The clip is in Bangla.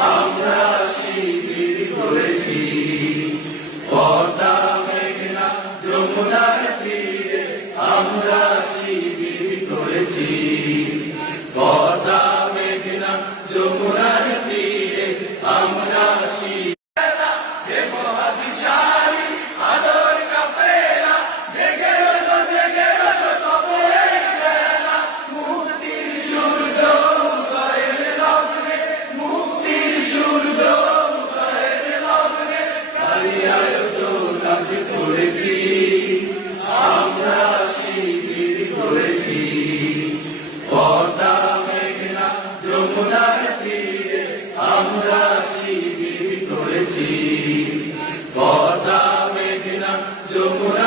আমরা শিবির করেছি পদ্মা মেঘনা যমুনার তীরে আমরা শিবির করেছি পদ্মা মেঘনা যমুনার তীরে আমরা শিবির করেছি আমরা শিবির করেছি পদ্মা মেঘনা যমুনার তীরে আমরা শিবির করেছি পদ্মা মেঘনা যমুনা